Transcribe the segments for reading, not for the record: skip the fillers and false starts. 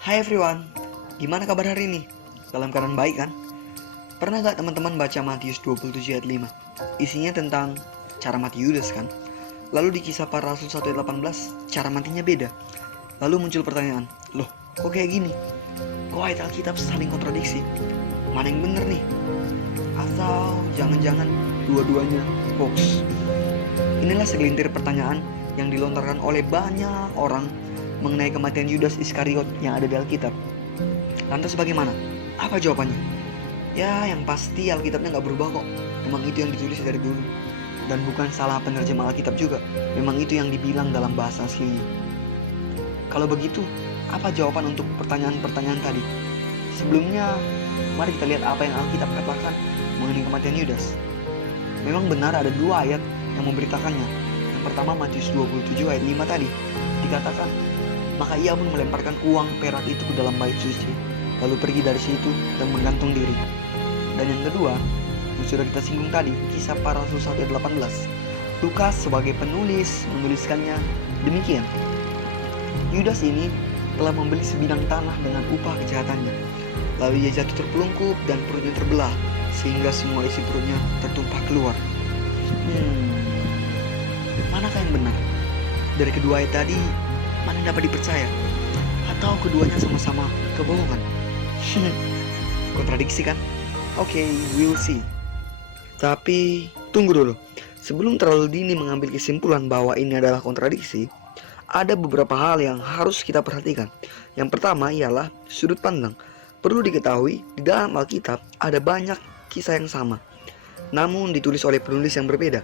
Hai everyone, gimana kabar hari ini? Dalam keadaan baik kan? Pernah gak teman-teman baca Matius 27 ayat 5? Isinya tentang cara mati Yudas kan? Lalu di kisah para rasul 1 ayat 18, cara matinya beda. Lalu muncul pertanyaan, loh kok kayak gini? Kok ayat Alkitab saling kontradiksi? Mana yang bener nih? Atau jangan-jangan dua-duanya hoax? Inilah segelintir pertanyaan yang dilontarkan oleh banyak orang mengenai kematian Yudas Iskariot yang ada di Alkitab. Lantas bagaimana? Apa jawabannya? Ya, yang pasti Alkitabnya nggak berubah kok. Memang itu yang ditulis dari dulu. Dan bukan salah penerjemah Alkitab juga. Memang itu yang dibilang dalam bahasa aslinya. Kalau begitu, apa jawaban untuk pertanyaan-pertanyaan tadi? Sebelumnya, mari kita lihat apa yang Alkitab katakan mengenai kematian Yudas. Memang benar ada dua ayat yang memberitakannya. Yang pertama Matius 27 ayat 5 tadi. Dikatakan, maka ia pun melemparkan uang perak itu ke dalam bait suci, lalu pergi dari situ dan menggantung diri. Dan yang kedua, yang sudah kita singgung tadi, kisah para rasul 1 ayat 18. Lukas sebagai penulis menuliskannya demikian. Yudas ini telah membeli sebidang tanah dengan upah kejahatannya. Lalu ia jatuh terpelungkup dan perutnya terbelah, sehingga semua isi perutnya tertumpah keluar. Manakah yang benar? Dari kedua ayat tadi, mana yang dapat dipercaya? Atau keduanya sama-sama kebohongan? Kontradiksi kan? Oke, we'll see. Tapi tunggu dulu. Sebelum terlalu dini mengambil kesimpulan bahwa ini adalah kontradiksi, ada beberapa hal yang harus kita perhatikan. Yang pertama ialah sudut pandang. Perlu diketahui, di dalam Alkitab ada banyak kisah yang sama, namun ditulis oleh penulis yang berbeda.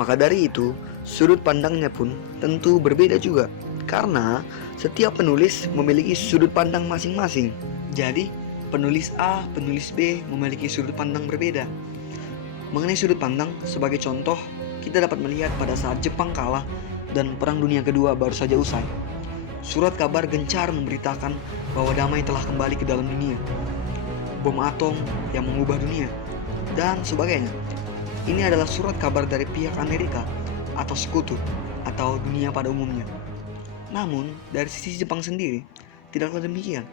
Maka dari itu, sudut pandangnya pun tentu berbeda juga, karena setiap penulis memiliki sudut pandang masing-masing. Jadi, penulis A, penulis B memiliki sudut pandang berbeda. Mengenai sudut pandang, sebagai contoh, kita dapat melihat pada saat Jepang kalah dan Perang Dunia Kedua baru saja usai. Surat kabar gencar memberitakan bahwa damai telah kembali ke dalam dunia. Bom atom yang mengubah dunia, dan sebagainya. Ini adalah surat kabar dari pihak Amerika atau sekutu atau dunia pada umumnya. Namun, dari sisi Jepang sendiri, tidaklah demikian.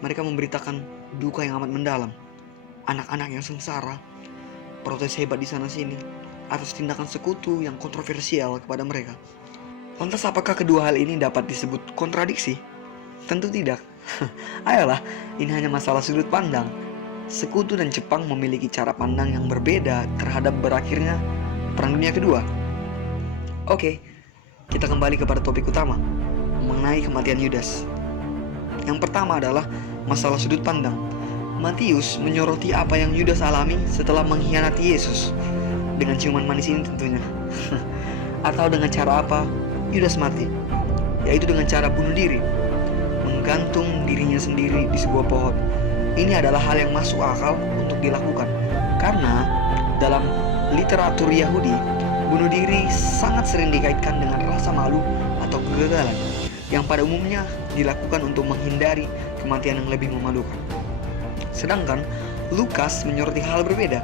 Mereka memberitakan duka yang amat mendalam, anak-anak yang sengsara, protes hebat di sana-sini, atas tindakan sekutu yang kontroversial kepada mereka. Lantas apakah kedua hal ini dapat disebut kontradiksi? Tentu tidak. Ayolah, ini hanya masalah sudut pandang. Sekutu dan Jepang memiliki cara pandang yang berbeda terhadap berakhirnya Perang Dunia Kedua. Oke, kita kembali kepada topik utama, mengenai kematian Yudas. Yang pertama adalah masalah sudut pandang. Matius menyoroti apa yang Yudas alami setelah mengkhianati Yesus. Dengan ciuman manis ini tentunya. Atau dengan cara apa Yudas mati? Yaitu dengan cara bunuh diri, menggantung dirinya sendiri di sebuah pohon. Ini adalah hal yang masuk akal untuk dilakukan, karena dalam literatur Yahudi, bunuh diri sangat sering dikaitkan dengan rasa malu atau kegagalan, yang pada umumnya dilakukan untuk menghindari kematian yang lebih memalukan. Sedangkan Lukas menyoroti hal berbeda.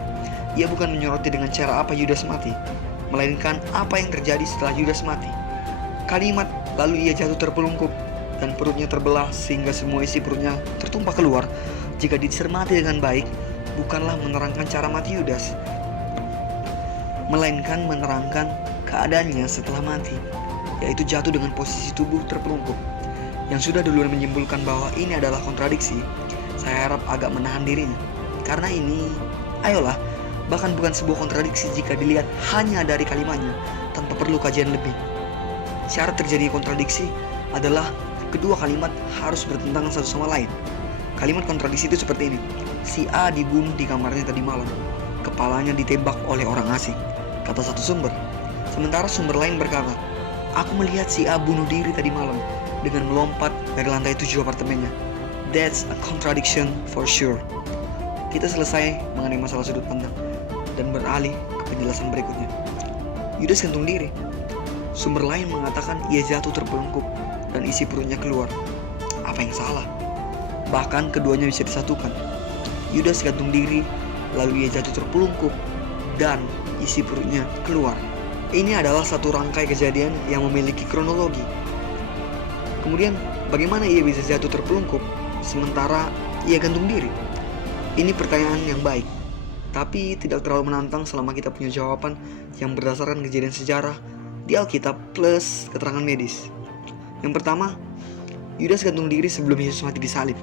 Ia bukan menyoroti dengan cara apa Yudas mati, melainkan apa yang terjadi setelah Yudas mati. Kalimat lalu ia jatuh terpelungkup dan perutnya terbelah sehingga semua isi perutnya tertumpah keluar, jika dicermati dengan baik, bukanlah menerangkan cara mati Yudas, melainkan menerangkan keadaannya setelah mati, yaitu jatuh dengan posisi tubuh terpelungkup. Yang sudah dulu menyimpulkan bahwa ini adalah kontradiksi, saya harap agak menahan dirinya, karena ini, ayolah, bahkan bukan sebuah kontradiksi jika dilihat hanya dari kalimatnya tanpa perlu kajian lebih. Syarat terjadi kontradiksi adalah kedua kalimat harus bertentangan satu sama lain. Kalimat kontradiksi itu seperti ini: si A dibunuh di kamarnya tadi malam, kepalanya ditembak oleh orang asing, kata satu sumber. Sementara sumber lain berkata, aku melihat si A bunuh diri tadi malam dengan melompat dari lantai 7 apartemennya. That's a contradiction for sure. Kita selesai mengenai masalah sudut pandang dan beralih ke penjelasan berikutnya. Yudas gantung diri. Sumber lain mengatakan ia jatuh terpelungkup dan isi perutnya keluar. Apa yang salah? Bahkan keduanya bisa disatukan. Yudas gantung diri, lalu ia jatuh terpelungkup dan isi perutnya keluar. Ini adalah satu rangkai kejadian yang memiliki kronologi. Kemudian, bagaimana ia bisa jatuh terpelungkup sementara ia gantung diri? Ini pertanyaan yang baik, tapi tidak terlalu menantang selama kita punya jawaban yang berdasarkan kejadian sejarah di Alkitab plus keterangan medis. Yang pertama, Yudas gantung diri sebelum Yesus mati disalib.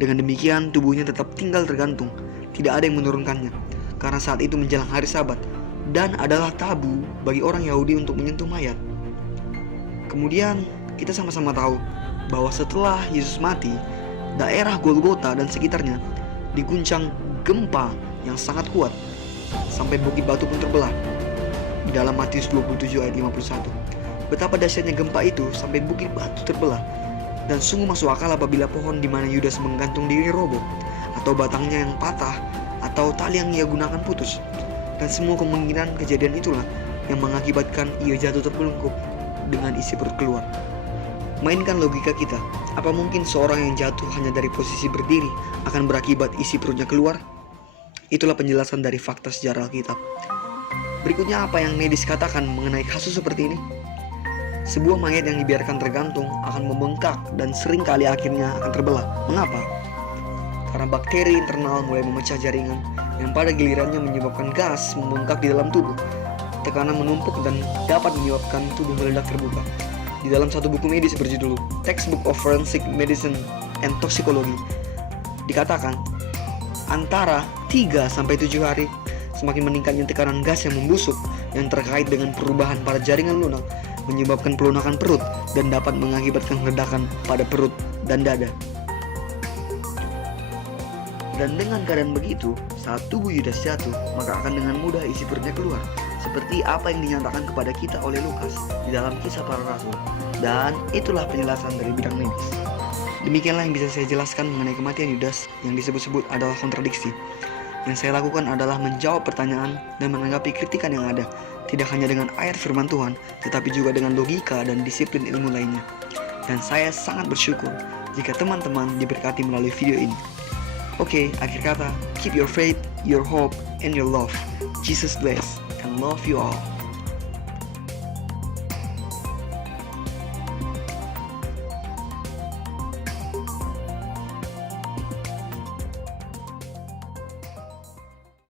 Dengan demikian, tubuhnya tetap tinggal tergantung, tidak ada yang menurunkannya, karena saat itu menjelang hari Sabat, dan adalah tabu bagi orang Yahudi untuk menyentuh mayat. Kemudian, kita sama-sama tahu bahwa setelah Yesus mati, daerah Golgota dan sekitarnya diguncang gempa yang sangat kuat, sampai bukit batu pun terbelah. Di dalam Matius 27 ayat 51, betapa dahsyatnya gempa itu sampai bukit batu terbelah. Dan sungguh masuk akal apabila pohon di mana Yudas menggantung diri roboh, atau batangnya yang patah, atau tali yang ia gunakan putus. Dan semua kemungkinan kejadian itulah yang mengakibatkan ia jatuh terpelungkup dengan isi perut keluar. Mainkan logika kita, apa mungkin seorang yang jatuh hanya dari posisi berdiri akan berakibat isi perutnya keluar? Itulah penjelasan dari fakta sejarah Alkitab. Berikutnya apa yang medis katakan mengenai kasus seperti ini? Sebuah mayat yang dibiarkan tergantung akan membengkak dan seringkali akhirnya akan terbelah. Mengapa? Karena bakteri internal mulai memecah jaringan yang pada gilirannya menyebabkan gas membengkak di dalam tubuh. Tekanan menumpuk dan dapat menyebabkan tubuh meledak terbuka. Di dalam satu buku medis berjudul Textbook of Forensic Medicine and Toxicology dikatakan antara 3-7 hari semakin meningkatnya tekanan gas yang membusuk yang terkait dengan perubahan pada jaringan lunak menyebabkan pelunakan perut dan dapat mengakibatkan ledakan pada perut dan dada. Dan dengan keadaan begitu, saat tubuh Yudas jatuh, maka akan dengan mudah isi perutnya keluar, seperti apa yang dinyatakan kepada kita oleh Lukas di dalam Kisah Para Rasul. Dan itulah penjelasan dari bidang medis. Demikianlah yang bisa saya jelaskan mengenai kematian Yudas yang disebut-sebut adalah kontradiksi. Yang saya lakukan adalah menjawab pertanyaan dan menanggapi kritikan yang ada, tidak hanya dengan ayat firman Tuhan, tetapi juga dengan logika dan disiplin ilmu lainnya. Dan saya sangat bersyukur jika teman-teman diberkati melalui video ini. Oke, akhir kata, keep your faith, your hope, and your love. Jesus bless and love you all.